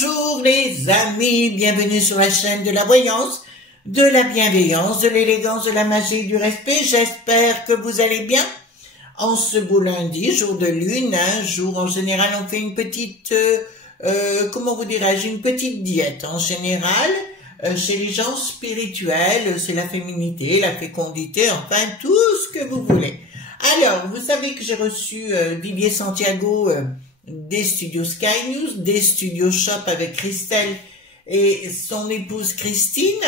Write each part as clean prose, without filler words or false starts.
Bonjour les amis, bienvenue sur la chaîne de la voyance, de la bienveillance, de l'élégance, de la magie, du respect. J'espère que vous allez bien. En ce beau lundi, jour de lune, jour en général on fait une petite, comment vous dirais-je, une petite diète en général. Chez les gens spirituels, c'est la féminité, la fécondité, enfin tout ce que vous voulez. Alors, vous savez que j'ai reçu Didier Santiago des studios Sky News, des studios Shop avec Christelle et son épouse Christine.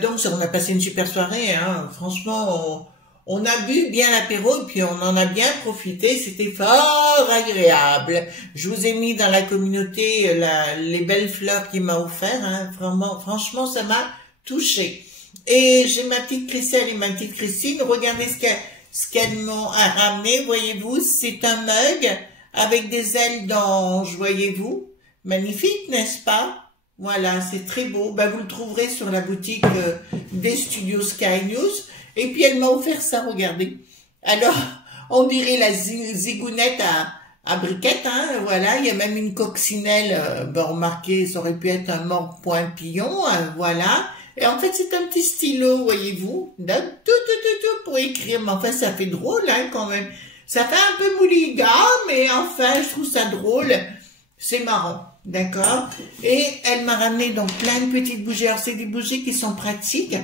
Donc, on a passé une super soirée, hein. Franchement, on a bu bien l'apéro et puis on en a bien profité. C'était fort agréable. Je vous ai mis dans la communauté les belles fleurs qu'il m'a offert. Hein. Vraiment, franchement, ça m'a touchée. Et j'ai ma petite Christelle et ma petite Christine. Regardez ce qu'elles m'ont ramené. Voyez-vous, c'est un mug avec des ailes d'ange. Voyez-vous, magnifique, n'est-ce pas? Voilà, c'est très beau. Ben, vous le trouverez sur la boutique des studios Sky News. Et puis elle m'a offert ça, regardez. Alors, on dirait la zigounette à briquette, hein, voilà. Il y a même une coccinelle, ben remarquez, ça aurait pu être un mort-point-pillon, voilà. Et en fait, c'est un petit stylo, voyez-vous, tout pour écrire. Mais enfin, ça fait drôle, hein, quand même. Ça fait un peu mouliga, mais enfin, je trouve ça drôle. C'est marrant, d'accord. Et elle m'a ramené donc plein de petites bougies. Alors, c'est des bougies qui sont pratiques.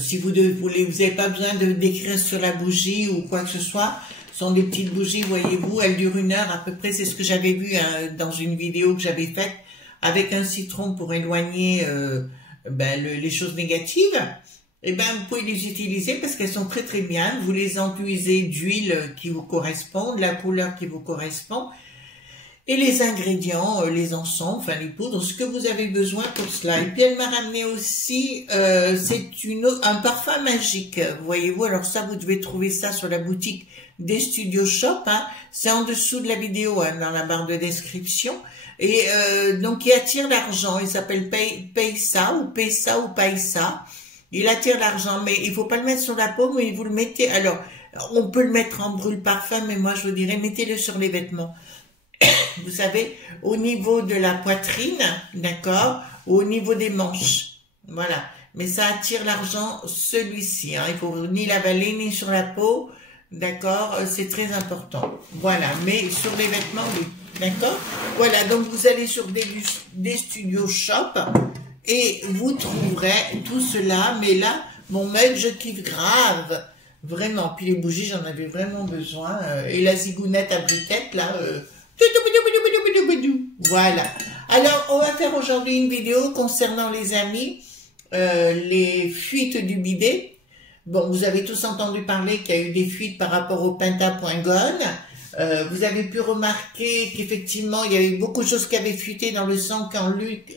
Si vous n'avez pas besoin d'écrire sur la bougie ou quoi que ce soit, ce sont des petites bougies, voyez-vous, elles durent 1 heure à peu près, c'est ce que j'avais vu hein, dans une vidéo que j'avais faite, avec un citron pour éloigner les choses négatives. Et ben vous pouvez les utiliser parce qu'elles sont très très bien, vous les enduisez d'huile qui vous correspond, de la couleur qui vous correspond, et les ingrédients, les encens, enfin les poudres, ce que vous avez besoin pour cela. Et puis elle m'a ramené aussi, c'est un parfum magique, voyez-vous. Alors ça, vous devez trouver ça sur la boutique des studios Shop. Hein. C'est en dessous de la vidéo, hein, dans la barre de description. Et donc il attire l'argent. Il s'appelle Paysa ou Paisa. Il attire l'argent, mais il faut pas le mettre sur la peau, mais vous le mettez. Alors, on peut le mettre en brûle-parfum, mais moi je vous dirais, mettez-le sur les vêtements. Vous savez, au niveau de la poitrine, d'accord, au niveau des manches, voilà. Mais ça attire l'argent, celui-ci, hein. Il faut ni l'avaler, ni sur la peau, d'accord, c'est très important. Voilà, mais sur les vêtements, oui, d'accord. Voilà, donc vous allez sur des studios Shop et vous trouverez tout cela, mais là, mon mug, je kiffe grave, vraiment. Puis les bougies, j'en avais vraiment besoin, et la zigounette à briquette, là, voilà. Alors, on va faire aujourd'hui une vidéo concernant les amis, les fuites du bidet. Bon, vous avez tous entendu parler qu'il y a eu des fuites par rapport au penta.gone. Vous avez pu remarquer qu'effectivement, il y a eu beaucoup de choses qui avaient fuité dans le sang quand Luc,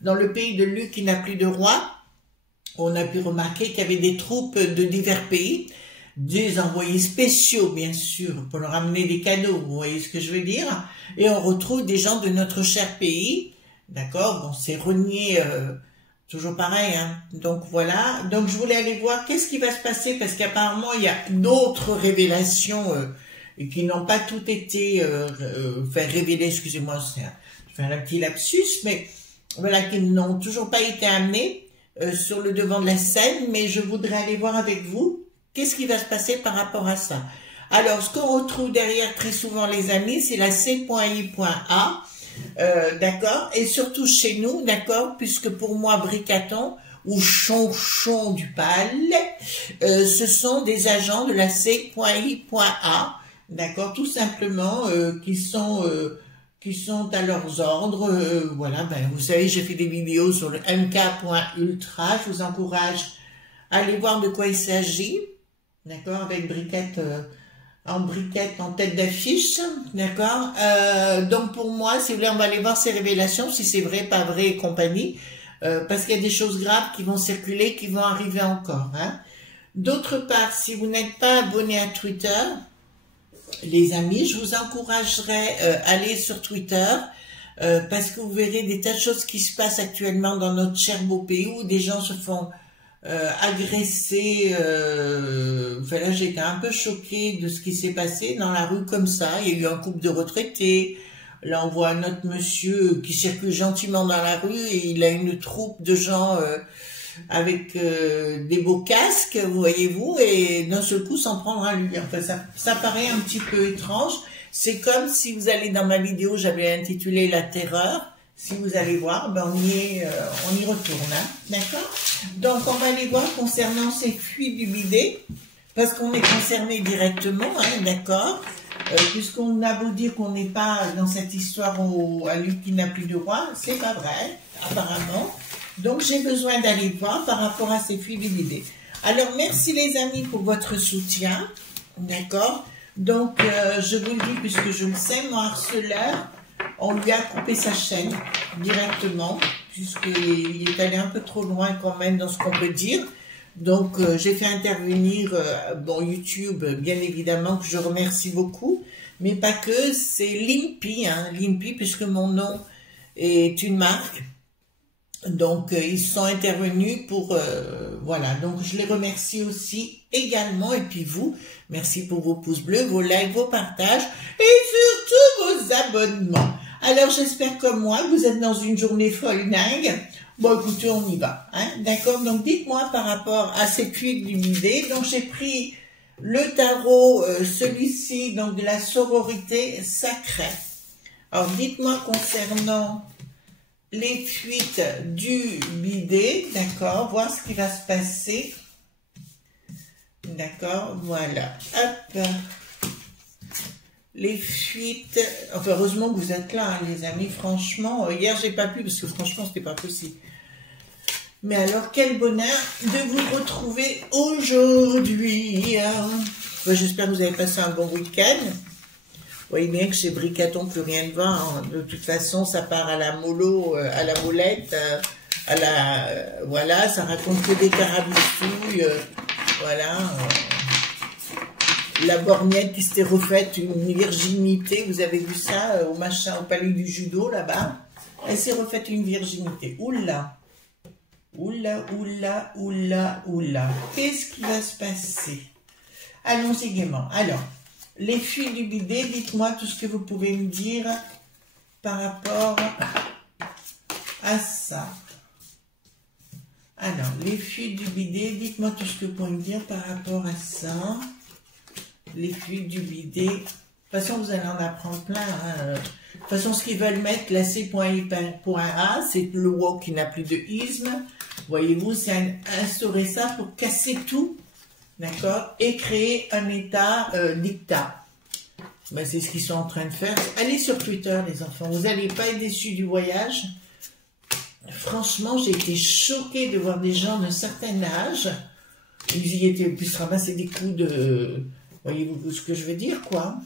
dans le pays de Luc qui n'a plus de roi. On a pu remarquer qu'il y avait des troupes de divers pays, des envoyés spéciaux, bien sûr, pour leur amener des cadeaux, vous voyez ce que je veux dire, et on retrouve des gens de notre cher pays, d'accord, bon, c'est renié, toujours pareil, hein, donc voilà, donc je voulais aller voir qu'est-ce qui va se passer, parce qu'apparemment, il y a d'autres révélations, qui n'ont pas toutes été, révélées, excusez-moi, je fais un petit lapsus, mais voilà, qui n'ont toujours pas été amenées, sur le devant de la scène, mais je voudrais aller voir avec vous, qu'est-ce qui va se passer par rapport à ça? Alors, ce qu'on retrouve derrière très souvent, les amis, c'est la C.I.A, d'accord? Et surtout chez nous, d'accord? Puisque pour moi, Bricaton ou Chonchon du Palais, ce sont des agents de la C.I.A, d'accord? Tout simplement, qui sont à leurs ordres. Voilà, ben, vous savez, j'ai fait des vidéos sur le mk.ultra. Je vous encourage à aller voir de quoi il s'agit. D'accord, avec briquette, en tête d'affiche, d'accord. Donc pour moi, si vous voulez, on va aller voir ces révélations, si c'est vrai, pas vrai et compagnie, parce qu'il y a des choses graves qui vont circuler, qui vont arriver encore. Hein. D'autre part, si vous n'êtes pas abonné à Twitter, les amis, je vous encouragerais à aller sur Twitter, parce que vous verrez des tas de choses qui se passent actuellement dans notre cher beau pays, où des gens se font agressé, enfin là j'étais un peu choquée de ce qui s'est passé dans la rue comme ça. Il y a eu un couple de retraités, Là, on voit un autre monsieur qui circule gentiment dans la rue et il a une troupe de gens avec des beaux casques, voyez-vous, et d'un seul coup s'en prendre à lui. Enfin, ça paraît un petit peu étrange. C'est comme si vous allez dans ma vidéo, j'avais intitulé La Terreur. Si vous allez voir, ben on y retourne, hein, d'accord? Donc, on va aller voir concernant ces fuites du bidet, parce qu'on est concerné directement, hein, d'accord? Puisqu'on a beau dire qu'on n'est pas dans cette histoire à lui qui n'a plus de roi, c'est pas vrai, apparemment. Donc, j'ai besoin d'aller voir par rapport à ces fuites du bidet. Alors, merci les amis pour votre soutien, d'accord? Donc, je vous le dis, puisque je le sais, mon harceleur, on lui a coupé sa chaîne directement, puisqu'il est allé un peu trop loin quand même dans ce qu'on peut dire. Donc, j'ai fait intervenir YouTube, bien évidemment, que je remercie beaucoup, mais pas que, c'est Limpy, hein, Limpy, puisque mon nom est une marque. Donc, ils sont intervenus pour, voilà, donc je les remercie aussi également, et puis vous, merci pour vos pouces bleus, vos likes, vos partages, et surtout vos abonnements. Alors, j'espère comme moi que vous êtes dans une journée folle dingue. Bon, écoutez, on y va, hein, d'accord? Donc, dites-moi par rapport à cette fuite du bidet. Donc, j'ai pris le tarot, celui-ci, donc de la sororité sacrée. Alors, dites-moi concernant les fuites du bidet, d'accord, voir ce qui va se passer, d'accord, voilà, hop, les fuites, enfin, heureusement que vous êtes là, hein, les amis, franchement, hier, j'ai pas pu, parce que franchement, c'était pas possible, mais alors, quel bonheur de vous retrouver aujourd'hui, hein. Enfin, j'espère que vous avez passé un bon week-end. Vous voyez bien que chez Bricaton, plus rien ne va. Hein. De toute façon, ça part à la mollo, à la molette, à la... voilà, ça raconte que des carabistouilles. Voilà. La borgnette qui s'était refaite une virginité. Vous avez vu ça au machin, au palais du judo, là-bas. Elle s'est refaite une virginité. Oula. Oula, oula, oula, oula. Qu'est-ce qui va se passer? Allons-y gaiement. Alors... les fuites du bidet, dites-moi tout ce que vous pouvez me dire par rapport à ça. Alors, les fuites du bidet, dites-moi tout ce que vous pouvez me dire par rapport à ça. Les fuites du bidet. De toute façon, vous allez en apprendre plein. Hein. De toute façon, ce qu'ils veulent mettre, là, c'est .i.a, c'est le WoW qui n'a plus de isme. Voyez-vous, c'est instaurer ça pour casser tout. D'accord? Et créer un état dictat. Ben, c'est ce qu'ils sont en train de faire. Allez sur Twitter, les enfants. Vous n'allez pas être déçus du voyage. Franchement, j'ai été choquée de voir des gens d'un certain âge. Ils y étaient plus ramasser des coups de... voyez-vous ce que je veux dire, quoi?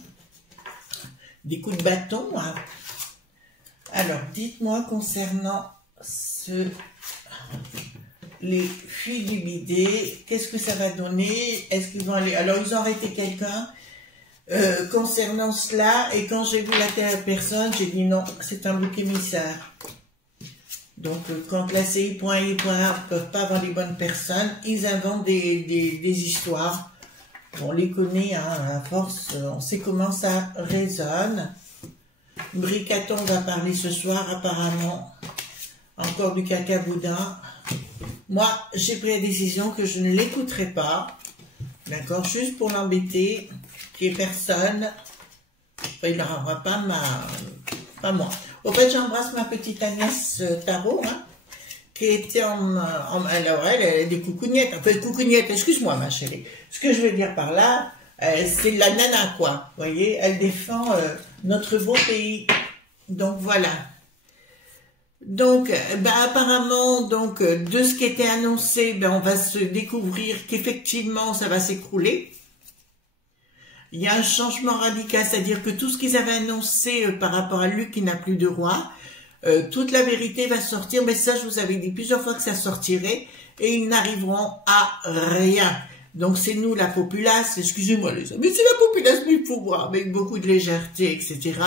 Des coups de bâton. Hein. Alors, dites-moi concernant les fuites du bidet, qu'est-ce que ça va donner? Est-ce qu'ils vont aller... Alors, ils ont arrêté quelqu'un concernant cela, et quand j'ai vu la personne, j'ai dit non, c'est un bouc émissaire. Donc, quand la CI.I.A ne peuvent pas avoir les bonnes personnes, ils inventent des histoires. On les connaît, hein, à force, on sait comment ça résonne. Bricaton va parler ce soir, apparemment. Encore du caca boudin. Moi, j'ai pris la décision que je ne l'écouterai pas, d'accord, juste pour l'embêter, qu'il n'y ait personne, enfin, il n'aura pas pas moi. Au fait, j'embrasse ma petite Agnès Tarot, hein, qui était alors elle a des coucougnettes, enfin coucougnettes, excuse-moi ma chérie, ce que je veux dire par là, c'est la nana, quoi, vous voyez, elle défend notre beau pays, donc voilà. Donc, ben, apparemment, donc, de ce qui était annoncé, ben, on va se découvrir qu'effectivement, ça va s'écrouler. Il y a un changement radical, c'est-à-dire que tout ce qu'ils avaient annoncé par rapport à Luc qui n'a plus de roi, toute la vérité va sortir, mais ça, je vous avais dit plusieurs fois que ça sortirait, et ils n'arriveront à rien. Donc, c'est nous, la populace, excusez-moi les amis, c'est la populace, mais il faut voir, avec beaucoup de légèreté, etc.,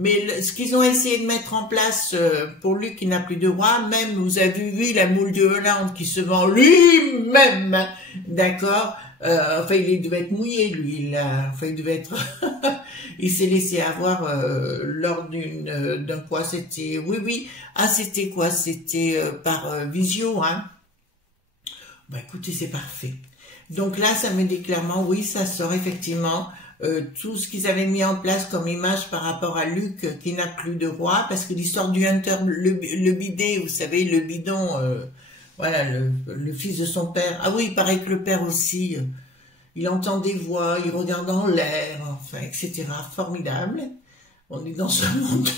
mais ce qu'ils ont essayé de mettre en place pour lui qui n'a plus de roi, même vous avez vu la moule de Hollande qui se vend lui-même, d'accord, Enfin, il devait être mouillé, lui. Enfin, il devait être... il s'est laissé avoir lors d'un quoi, c'était... Oui, oui. Ah, c'était quoi? C'était par visio, hein. Bah, écoutez, c'est parfait. Donc là, ça me dit clairement, oui, ça sort effectivement tout ce qu'ils avaient mis en place comme image par rapport à Luc qui n'a plus de roi, parce que l'histoire du Hunter, le bidet, vous savez, le bidon, voilà, le fils de son père. Ah oui, il paraît que le père aussi, il entend des voix, il regarde en l'air, enfin, etc. Formidable. On est dans un monde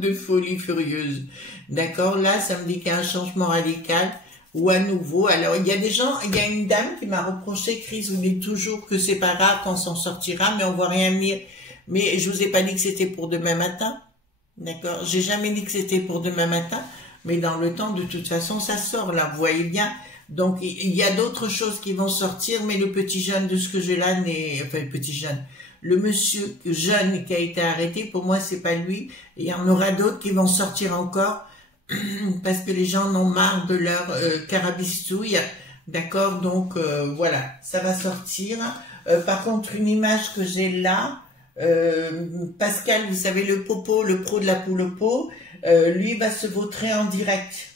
de folie furieuse. D'accord? Là, ça me dit qu'il y a un changement radical. Ou à nouveau, alors il y a des gens, il y a une dame qui m'a reproché, Chris, vous dites toujours que c'est pas grave, qu'on s'en sortira, mais on voit rien venir. Mais je vous ai pas dit que c'était pour demain matin, d'accord? J'ai jamais dit que c'était pour demain matin, mais dans le temps, de toute façon, ça sort là, vous voyez bien. Donc il y a d'autres choses qui vont sortir, mais le petit jeune de ce que j'ai là n'est, enfin le petit jeune, le monsieur jeune qui a été arrêté, pour moi c'est pas lui. Et il y en aura d'autres qui vont sortir encore. Parce que les gens en ont marre de leur carabistouille, d'accord, donc voilà, ça va sortir. Par contre, une image que j'ai là, Pascal, vous savez, le popo, le pro de la poule au pot, lui va se vautrer en direct.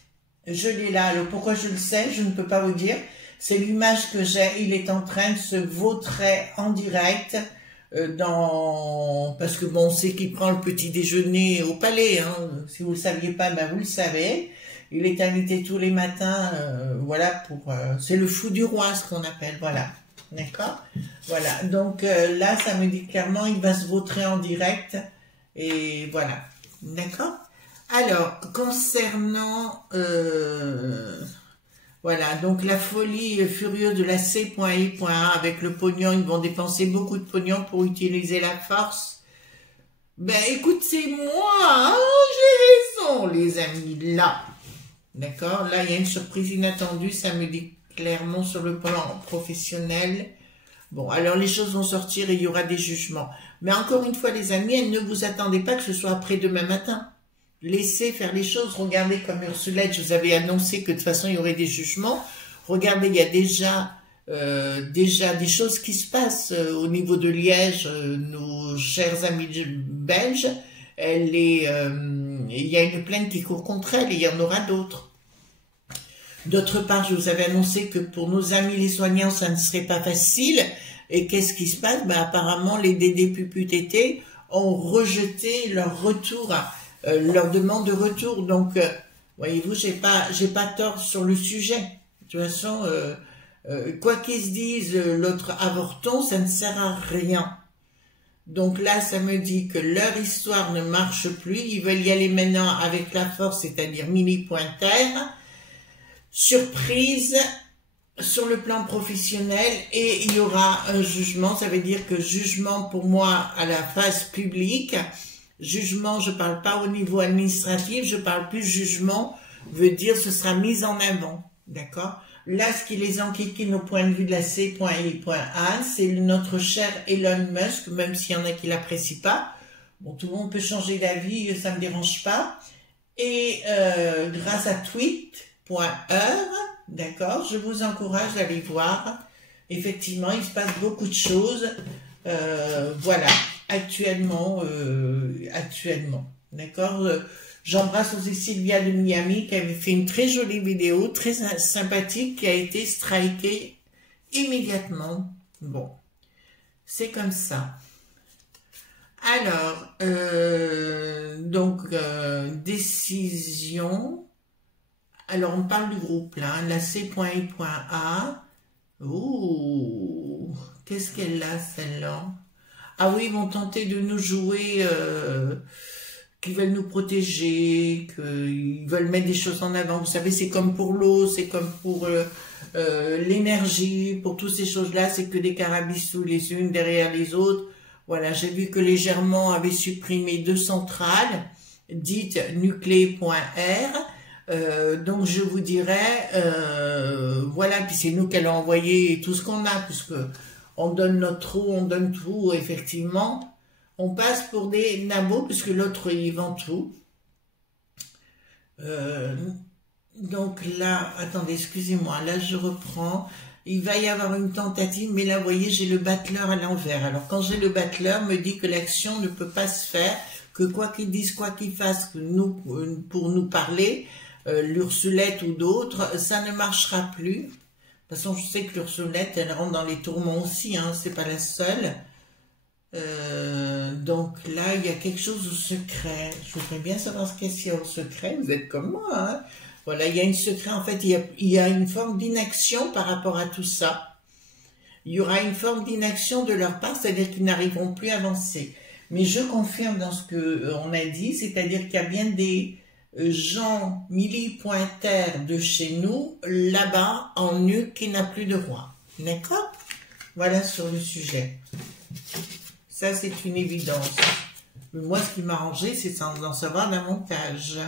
Je l'ai là, alors pourquoi je le sais, je ne peux pas vous dire, c'est l'image que j'ai, il est en train de se vautrer en direct, parce que bon, on sait qu'il prend le petit déjeuner au palais, hein. Si vous le saviez pas, ben vous le savez. Il est invité tous les matins, voilà, pour c'est le fou du roi, ce qu'on appelle, voilà, d'accord, voilà. Donc là, ça me dit clairement, il va se vautrer en direct, et voilà, d'accord. Alors, concernant voilà, donc la folie furieuse de la C.I.A avec le pognon, ils vont dépenser beaucoup de pognon pour utiliser la force. Ben écoutez-moi, hein, j'ai raison les amis, là. D'accord, là il y a une surprise inattendue, ça me dit clairement sur le plan professionnel. Bon, alors les choses vont sortir et il y aura des jugements. Mais encore une fois les amis, ne vous attendez pas que ce soit après demain matin. Laissez faire les choses. Regardez comme Ursulette, je vous avais annoncé que de toute façon il y aurait des jugements. Regardez, il y a déjà des choses qui se passent au niveau de Liège. Nos chers amis belges, il y a une plainte qui court contre elle et il y en aura d'autres. D'autre part, je vous avais annoncé que pour nos amis les soignants, ça ne serait pas facile. Et qu'est-ce qui se passe? Ben, apparemment, les DDPUPTT ont rejeté leur retour leur demande de retour. Donc, voyez-vous, j'ai pas tort sur le sujet. De toute façon, quoi qu'ils se disent, l'autre avorton, ça ne sert à rien. Donc là, ça me dit que leur histoire ne marche plus. Ils veulent y aller maintenant avec la force, c'est-à-dire Mini Pointer. Surprise sur le plan professionnel, et il y aura un jugement. Ça veut dire que jugement pour moi à la phase publique. Jugement, je parle pas au niveau administratif, je parle plus jugement, veut dire ce sera mis en avant, d'accord? Là, ce qui les enquiquine au point de vue de la C.I.A, c'est notre cher Elon Musk, même s'il y en a qui l'apprécient pas. Bon, tout le monde peut changer d'avis, ça me dérange pas. Et grâce à tweet.heure, d'accord, je vous encourage d'aller voir. Effectivement, il se passe beaucoup de choses. Voilà. Actuellement, d'accord. J'embrasse aussi Sylvia de Miami qui avait fait une très jolie vidéo, très sympathique, qui a été strikée immédiatement. Bon, c'est comme ça. Alors, donc, décision. Alors, on parle du groupe là, la C.I.A. Ouh, qu'est-ce qu'elle a celle-là? Ah oui, ils vont tenter de nous jouer, qu'ils veulent nous protéger, qu'ils veulent mettre des choses en avant. Vous savez, c'est comme pour l'eau, c'est comme pour l'énergie, pour toutes ces choses-là, c'est que des carabistous les unes derrière les autres. Voilà, j'ai vu que les Germains avaient supprimé 2 centrales, dites nuclé.r. Donc je vous dirais, voilà, puis c'est nous qui allons envoyer tout ce qu'on a, puisque on donne notre trou, on donne tout, effectivement. On passe pour des nabos, puisque l'autre, il vend tout. Donc là, attendez, excusez-moi, là je reprends. il va y avoir une tentative, mais là, vous voyez, j'ai le battleur à l'envers. Alors, quand j'ai le battleur, me dit que l'action ne peut pas se faire, que quoi qu'ils disent, quoi qu'ils fassent, pour nous parler, l'Ursulette ou d'autres, ça ne marchera plus. De toute façon, je sais que l'Ursulette, elle rentre dans les tourments aussi, hein, c'est pas la seule. Donc là, il y a quelque chose au secret. Je voudrais bien savoir ce qu'il y a au secret. Vous êtes comme moi, hein. Voilà, il y a un secret. En fait, il y a une forme d'inaction par rapport à tout ça. Il y aura une forme d'inaction de leur part, c'est-à-dire qu'ils n'arriveront plus à avancer. Mais je confirme dans ce que on a dit, c'est-à-dire qu'il y a bien des gens millipointaires de chez nous, là-bas, en nu, qui n'a plus de roi. D'accord? Voilà sur le sujet. Ça, c'est une évidence. Mais moi, ce qui m'a arrangé, c'est d'en savoir davantage.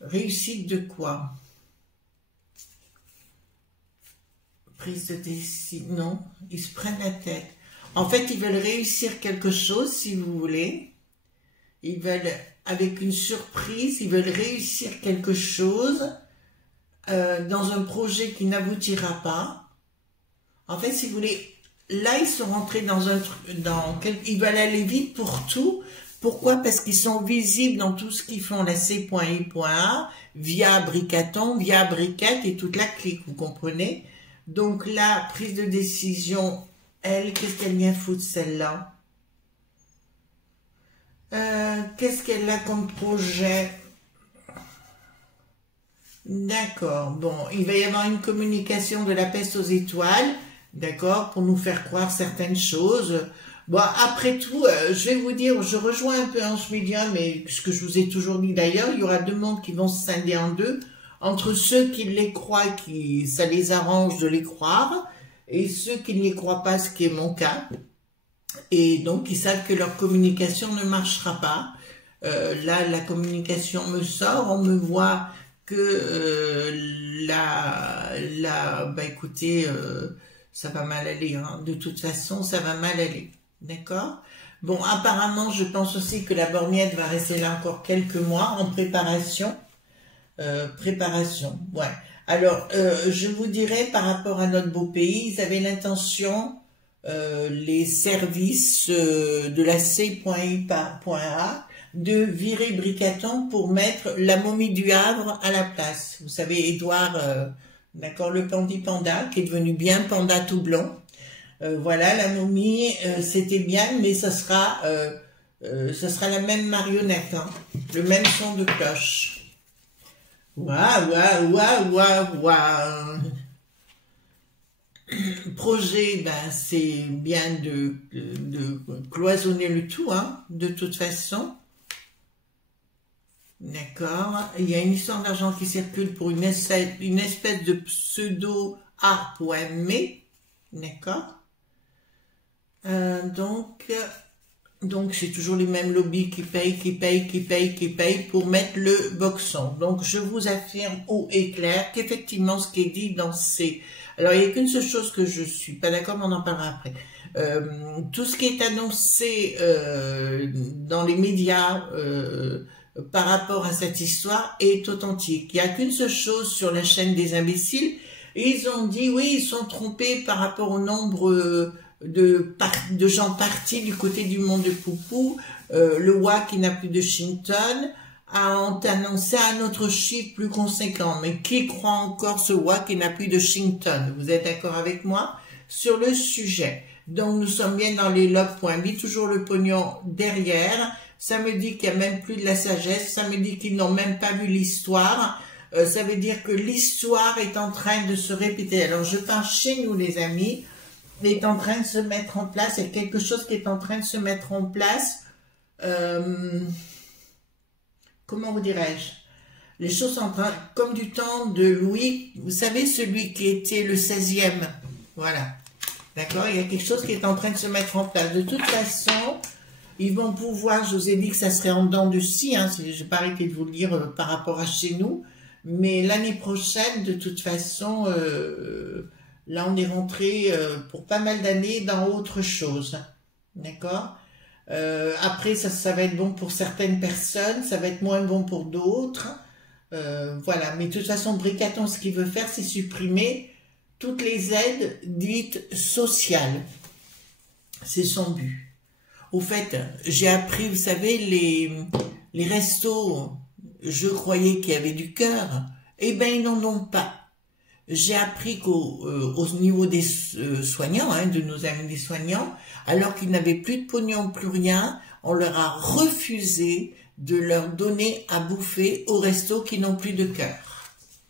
Réussite de quoi? Prise de décision. Non, ils se prennent la tête. En fait, ils veulent réussir quelque chose, si vous voulez. Ils veulent, avec une surprise, ils veulent réussir quelque chose dans un projet qui n'aboutira pas. En fait, si vous voulez, là, ils sont rentrés dans un truc, ils veulent aller vite pour tout. Pourquoi? Parce qu'ils sont visibles dans tout ce qu'ils font, la C.I.A, via Bricaton, via Briquette et toute la clique, vous comprenez? Donc la prise de décision, elle, qu'est-ce qu'elle vient foutre celle-là? Qu'est-ce qu'elle a comme projet? D'accord, bon, il va y avoir une communication de la peste aux étoiles, d'accord, pour nous faire croire certaines choses. Bon, après tout, je vais vous dire, je rejoins un peu Ange Média, mais ce que je vous ai toujours dit d'ailleurs, il y aura deux mondes qui vont se scinder en deux, entre ceux qui les croient, qui ça les arrange de les croire, et ceux qui ne les croient pas, ce qui est mon cas, et donc ils savent que leur communication ne marchera pas. Là, la communication me sort, on me voit que bah écoutez, ça va mal aller, hein. De toute façon, ça va mal aller. D'accord? Bon, apparemment, je pense aussi que la borgnette va rester là encore quelques mois en préparation. Ouais. Alors, je vous dirais, par rapport à notre beau pays, ils avaient l'intention, les services de la C.I.A, de virer Bricaton pour mettre la momie du Havre à la place. Vous savez, Édouard, d'accord, le Pandi Panda, qui est devenu bien panda tout blond. Voilà, la momie, c'était bien, mais ça sera la même marionnette, hein, le même son de cloche. Waouh, waouh, waouh, waouh, waouh. Projet, ben, c'est bien de cloisonner le tout, hein, de toute façon. D'accord. Il y a une histoire d'argent qui circule pour une espèce de pseudo art.me. D'accord. Donc c'est toujours les mêmes lobbies qui payent pour mettre le boxon. Donc je vous affirme haut et clair qu'effectivement ce qui est dit dans ces... Alors il n'y a qu'une seule chose que je suis pas d'accord, mais on en parlera après. Tout ce qui est annoncé dans les médias par rapport à cette histoire est authentique. Il n'y a qu'une seule chose sur la chaîne des imbéciles. Ils ont dit oui, ils sont trompés par rapport au nombre de gens partis du côté du monde de Poupou. Le WA qui n'a plus de Shinton a annoncé un autre chiffre plus conséquent. Mais qui croit encore ce WA qui n'a plus de Shinton? Vous êtes d'accord avec moi sur le sujet? Donc nous sommes bien dans les log.bi, toujours le pognon derrière. Ça me dit qu'il n'y a même plus de la sagesse. Ça me dit qu'ils n'ont même pas vu l'histoire. Ça veut dire que l'histoire est en train de se répéter. Alors je parle chez nous les amis, est en train de se mettre en place. Il y a quelque chose qui est en train de se mettre en place. Comment vous dirais-je? Les choses sont en train, comme du temps de Louis, vous savez, celui qui était le 16e. Voilà. D'accord? Il y a quelque chose qui est en train de se mettre en place. De toute façon, ils vont pouvoir, je vous ai dit que ça serait en dents de scie, hein, je n'ai pas arrêté de vous le dire par rapport à chez nous, mais l'année prochaine, de toute façon, là on est rentré pour pas mal d'années dans autre chose. D'accord? Après, ça va être bon pour certaines personnes, ça va être moins bon pour d'autres. Voilà, mais de toute façon, Bricaton, ce qu'il veut faire, c'est supprimer toutes les aides dites sociales. C'est son but. Au fait, j'ai appris, vous savez, les restos, je croyais qu'il y avait du cœur, eh bien, ils n'en ont pas. J'ai appris au niveau des soignants, hein, de nos amis des soignants, alors qu'ils n'avaient plus de pognon, plus rien, on leur a refusé de leur donner à bouffer aux restos qui n'ont plus de cœur.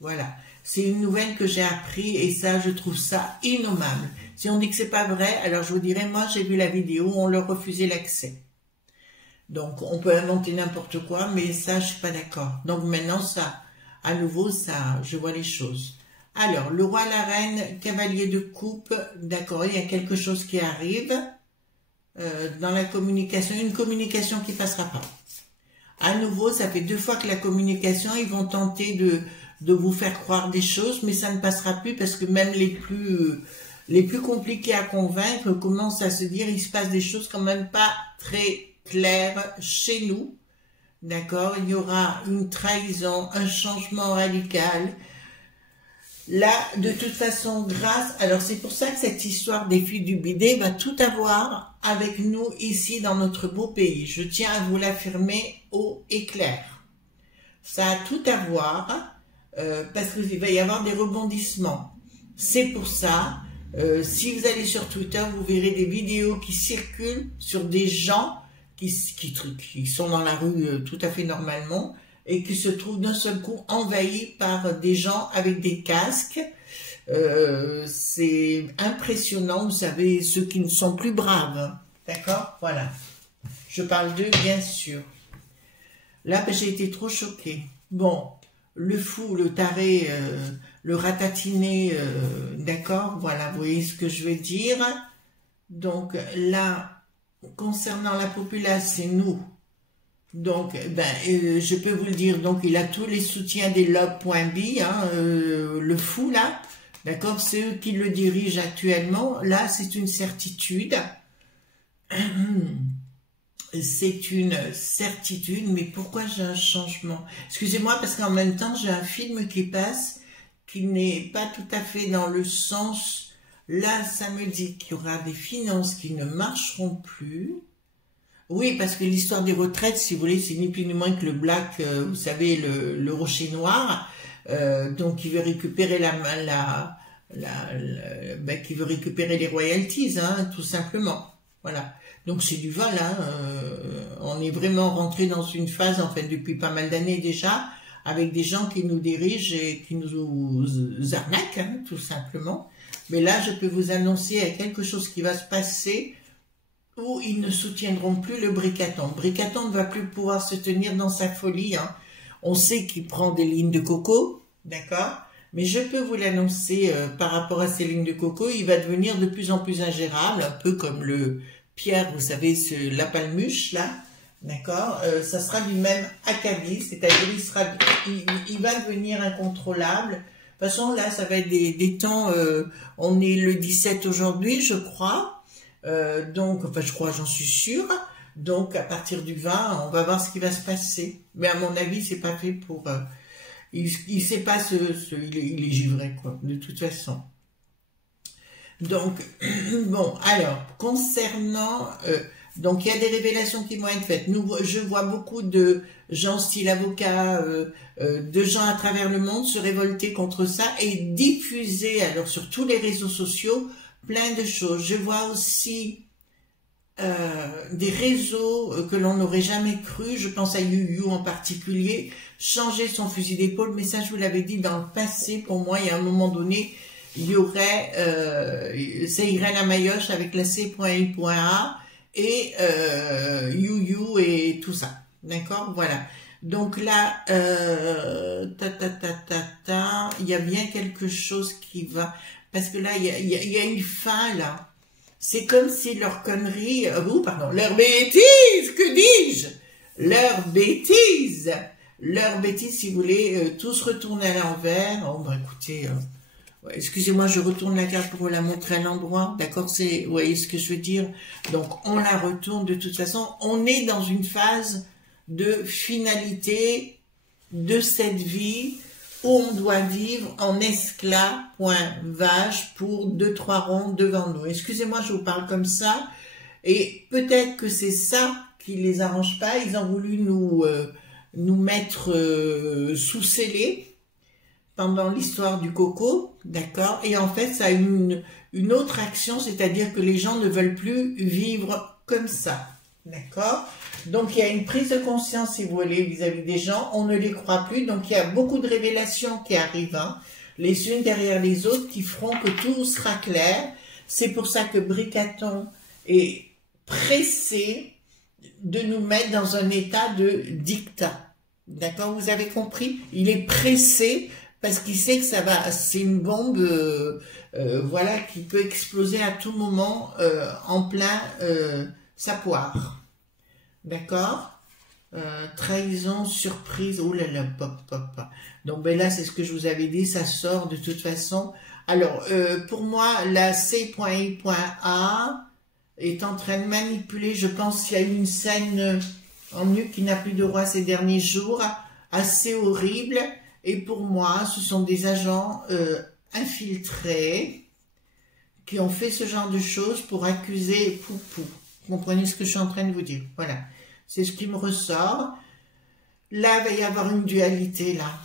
Voilà. C'est une nouvelle que j'ai appris et ça, je trouve ça innommable. Si on dit que c'est pas vrai, alors je vous dirais, moi, j'ai vu la vidéo où on leur refusait l'accès. Donc, on peut inventer n'importe quoi, mais ça, je suis pas d'accord. Donc, maintenant, ça, à nouveau, ça, je vois les choses. Alors, le roi, la reine, cavalier de coupe, d'accord, il y a quelque chose qui arrive dans la communication, une communication qui passera pas. À nouveau, ça fait 2 fois que la communication, ils vont tenter de vous faire croire des choses, mais ça ne passera plus parce que même les plus compliqués à convaincre commencent à se dire, il se passe des choses quand même pas très claires chez nous. D'accord? Il y aura une trahison, un changement radical. Là, de toute façon, alors c'est pour ça que cette histoire des filles du bidet va tout avoir avec nous ici dans notre beau pays. Je tiens à vous l'affirmer haut et clair. Ça a tout à voir parce qu'il va y avoir des rebondissements. C'est pour ça, si vous allez sur Twitter, vous verrez des vidéos qui circulent sur des gens qui sont dans la rue tout à fait normalement, et qui se trouvent d'un seul coup envahis par des gens avec des casques. C'est impressionnant, vous savez, ceux qui ne sont plus braves. Hein. D'accord? Voilà. Je parle d'eux, bien sûr. Là, ben, j'ai été trop choquée. Bon, le fou, le taré, le ratatiné, d'accord? Voilà, vous voyez ce que je veux dire. Donc là, concernant la populace, c'est nous. Donc, je peux vous le dire, donc il a tous les soutiens des lobes.bi, hein, le fou là, d'accord, c'est eux qui le dirigent actuellement, là c'est une certitude, c'est une certitude, mais pourquoi j'ai un changement? Excusez-moi parce qu'en même temps j'ai un film qui passe, qui n'est pas tout à fait dans le sens, là ça me dit qu'il y aura des finances qui ne marcheront plus. Oui, parce que l'histoire des retraites, si vous voulez, c'est ni plus ni moins que le Black, vous savez, le rocher noir, donc il veut récupérer qui veut récupérer les royalties, hein, tout simplement. Voilà. Donc c'est du vol, hein, on est vraiment rentré dans une phase, en fait, depuis pas mal d'années déjà, avec des gens qui nous dirigent et qui nous arnaquent, hein, tout simplement. Mais là, je peux vous annoncer, il y a quelque chose qui va se passer où ils ne soutiendront plus le Bricaton. Bricaton ne va plus pouvoir se tenir dans sa folie. Hein. On sait qu'il prend des lignes de coco, d'accord? Mais je peux vous l'annoncer, par rapport à ces lignes de coco, il va devenir de plus en plus ingérable, un peu comme le Pierre, vous savez, la palmuche, là, d'accord? Ça sera lui-même accablé, c'est-à-dire il va devenir incontrôlable. De toute façon, là, ça va être des temps, on est le 17 aujourd'hui, je crois. Donc, enfin, je crois, j'en suis sûre. Donc, à partir du 20, on va voir ce qui va se passer. Mais à mon avis, c'est pas fait pour... il sait pas il est givré, quoi, de toute façon. Donc, bon, alors, concernant... donc, il y a des révélations qui vont être faites. Je vois beaucoup de gens style avocats, de gens à travers le monde se révolter contre ça et diffuser, alors, sur tous les réseaux sociaux, plein de choses. Je vois aussi des réseaux que l'on n'aurait jamais cru. Je pense à YouYou en particulier. Changer son fusil d'épaule. Mais ça, je vous l'avais dit dans le passé. Pour moi, il y a un moment donné, il y aurait... c'est Irène Amayoche avec la C.I.A et YouYou et tout ça. D'accord? Voilà. Donc là, il y a bien quelque chose qui va... Parce que là, il y a une fin, là. C'est comme si leur connerie... leur bêtise, que dis-je? Leur bêtise, si vous voulez, tout se retourne à l'envers. Oh, bah écoutez, excusez-moi, je retourne la carte pour vous la montrer à l'endroit. D'accord? Vous voyez ce que je veux dire? Donc, on la retourne de toute façon. On est dans une phase de finalité de cette vie. où on doit vivre en esclave.vache pour 2-3 ronds devant nous. Excusez-moi, je vous parle comme ça, et peut-être que c'est ça qui les arrange pas. Ils ont voulu nous mettre sous scellés pendant l'histoire du coco, d'accord? Et en fait, ça a une autre action, c'est-à-dire que les gens ne veulent plus vivre comme ça, d'accord? Donc, il y a une prise de conscience, si vous voulez, vis-à-vis des gens. On ne les croit plus. Donc, il y a beaucoup de révélations qui arrivent, hein, les unes derrière les autres, qui feront que tout sera clair. C'est pour ça que Bricaton est pressé de nous mettre dans un état de dictat. D'accord? Vous avez compris? Il est pressé parce qu'il sait que ça va, c'est une bombe, voilà, qui peut exploser à tout moment en plein sa poire. D'accord? Trahison, surprise, oh là là, pop, pop, pop. Donc ben là, c'est ce que je vous avais dit, ça sort de toute façon. Alors, pour moi, la C.I.A est en train de manipuler, je pense qu'il y a eu une scène en nu qui n'a plus de roi ces derniers jours, assez horrible, et pour moi, ce sont des agents infiltrés qui ont fait ce genre de choses pour accuser Poupou. Vous comprenez ce que je suis en train de vous dire? Voilà. C'est ce qui me ressort. Là, il va y avoir une dualité, là.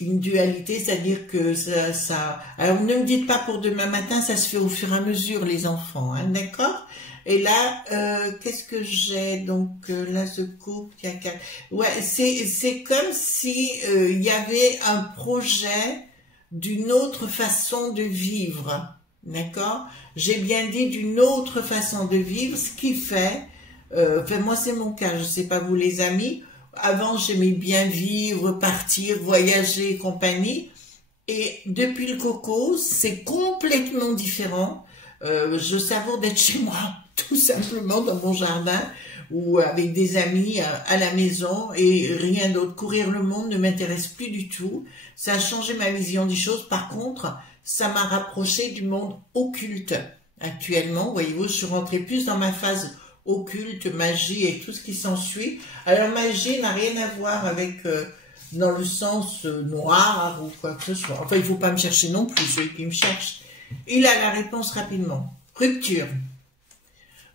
Une dualité, c'est-à-dire que ça... Alors, ne me dites pas pour demain matin, ça se fait au fur et à mesure, les enfants, hein, d'accord? Et là, qu'est-ce que j'ai? Donc, là, ce couple, il y a... Ouais, c'est comme si il y avait un projet d'une autre façon de vivre, d'accord? J'ai bien dit d'une autre façon de vivre, ce qui fait... Enfin, moi, c'est mon cas, je sais pas vous, les amis. Avant, j'aimais bien vivre, partir, voyager et compagnie. Et depuis le coco, c'est complètement différent. Je savoure d'être chez moi, tout simplement, dans mon jardin, ou avec des amis à la maison, et rien d'autre. Courir le monde ne m'intéresse plus du tout. Ça a changé ma vision des choses. Par contre, ça m'a rapproché du monde occulte. Actuellement, voyez-vous, je suis rentrée plus dans ma phase occulte, magie et tout ce qui s'ensuit. Alors, magie n'a rien à voir avec, dans le sens noir ou quoi que ce soit. Enfin, il ne faut pas me chercher non plus, celui qui me cherche. Il a la réponse rapidement. Rupture.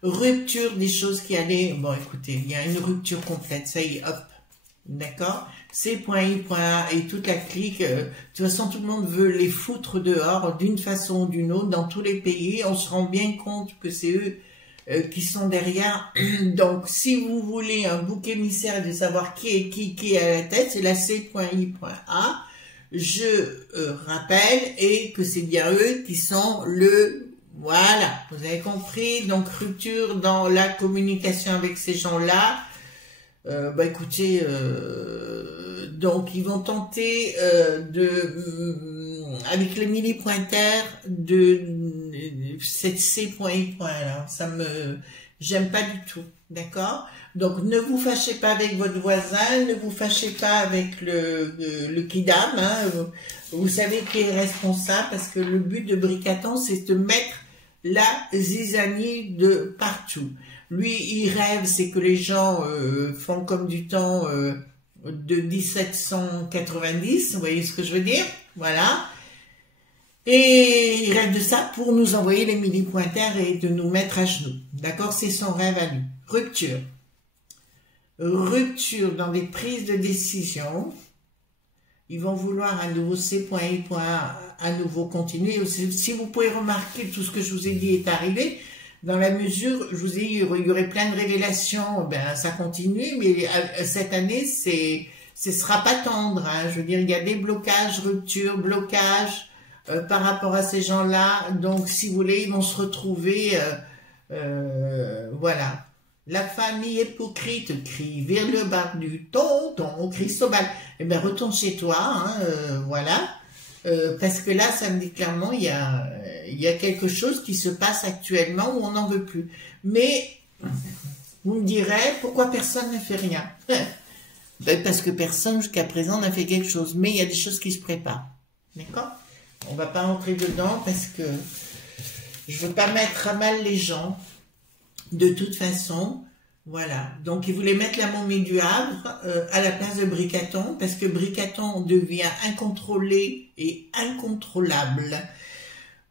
Rupture des choses qui allaient... Bon, écoutez, il y a une rupture complète. Ça y est, hop. D'accord? C.I.A et toute la clique. De toute façon, tout le monde veut les foutre dehors d'une façon ou d'une autre dans tous les pays. On se rend bien compte que c'est eux qui sont derrière. Donc, si vous voulez un bouc émissaire de savoir qui est à la tête, c'est la C.I.A. Je rappelle, et que c'est bien eux qui sont le... Voilà, vous avez compris. Donc, rupture dans la communication avec ces gens-là. Bah écoutez, donc ils vont tenter avec les millipointaires de cette C.I. là, j'aime pas du tout, d'accord? Donc ne vous fâchez pas avec votre voisin, ne vous fâchez pas avec le kidam, hein, vous savez qui est responsable, parce que le but de Bricaton, c'est de mettre la zizanie de partout. Lui, il rêve, c'est que les gens font comme du temps de 1790, vous voyez ce que je veux dire? Voilà. Et il rêve de ça pour nous envoyer les millipointaires et de nous mettre à genoux. D'accord? C'est son rêve à lui. Rupture. Rupture dans les prises de décision. Ils vont vouloir à nouveau C.I. à nouveau continuer. Si vous pouvez remarquer, tout ce que je vous ai dit est arrivé. Dans la mesure, je vous ai dit, il y aurait plein de révélations, ben ça continue, mais cette année, ce sera pas tendre, hein. Je veux dire, il y a des blocages, ruptures, blocages par rapport à ces gens-là. Donc, si vous voulez, ils vont se retrouver, voilà. La famille hypocrite crie vers le bas du tonton Cristobal. Eh ben, retourne chez toi, hein, voilà. Parce que là, ça me dit clairement, il y a quelque chose qui se passe actuellement où on n'en veut plus. Mais, vous me direz, pourquoi personne ne fait rien? Ben, parce que personne, jusqu'à présent, n'a fait quelque chose. Mais il y a des choses qui se préparent. D'accord? On ne va pas entrer dedans parce que je ne veux pas mettre à mal les gens. De toute façon, Voilà, donc ils voulaient mettre la momie du Havre à la place de Bricaton, parce que Bricaton devient incontrôlé et incontrôlable.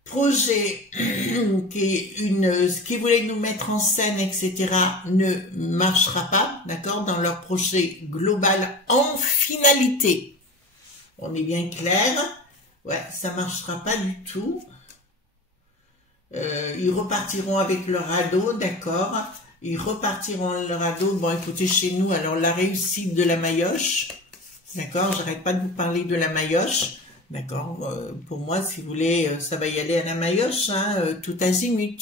Projet ce qu'ils voulaient nous mettre en scène, etc., ne marchera pas, d'accord, dans leur projet global en finalité. On est bien clair, ouais, ça marchera pas du tout. Ils repartiront avec leur radeau, d'accord. Ils repartiront leur radeau. Bon, écoutez, chez nous, alors la réussite de la Maillotche, d'accord, j'arrête pas de vous parler de la Maillotche, d'accord. Pour moi, si vous voulez, ça va y aller à la Maillotche, hein, tout azimut,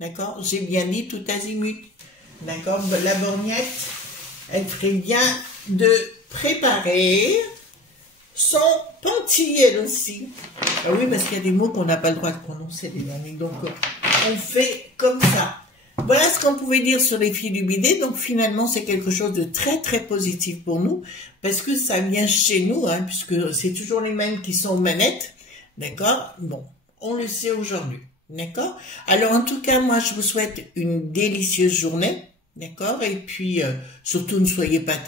d'accord. J'ai bien dit tout azimut, d'accord. La borgnette, elle ferait bien de préparer son pentilles, elle aussi. Ah oui, parce qu'il y a des mots qu'on n'a pas le droit de prononcer, les amis. Donc, on fait comme ça. Voilà ce qu'on pouvait dire sur les filles du bidet. Donc, finalement, c'est quelque chose de très, très positif pour nous. Parce que ça vient chez nous, hein, puisque c'est toujours les mêmes qui sont aux manettes. D'accord? Bon, on le sait aujourd'hui. D'accord? Alors, en tout cas, moi, je vous souhaite une délicieuse journée. D'accord? Et puis, surtout, ne soyez pas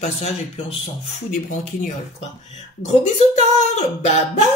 passage, et puis on s'en fout des branquignoles, quoi. Gros bisous tendres! Bye bye!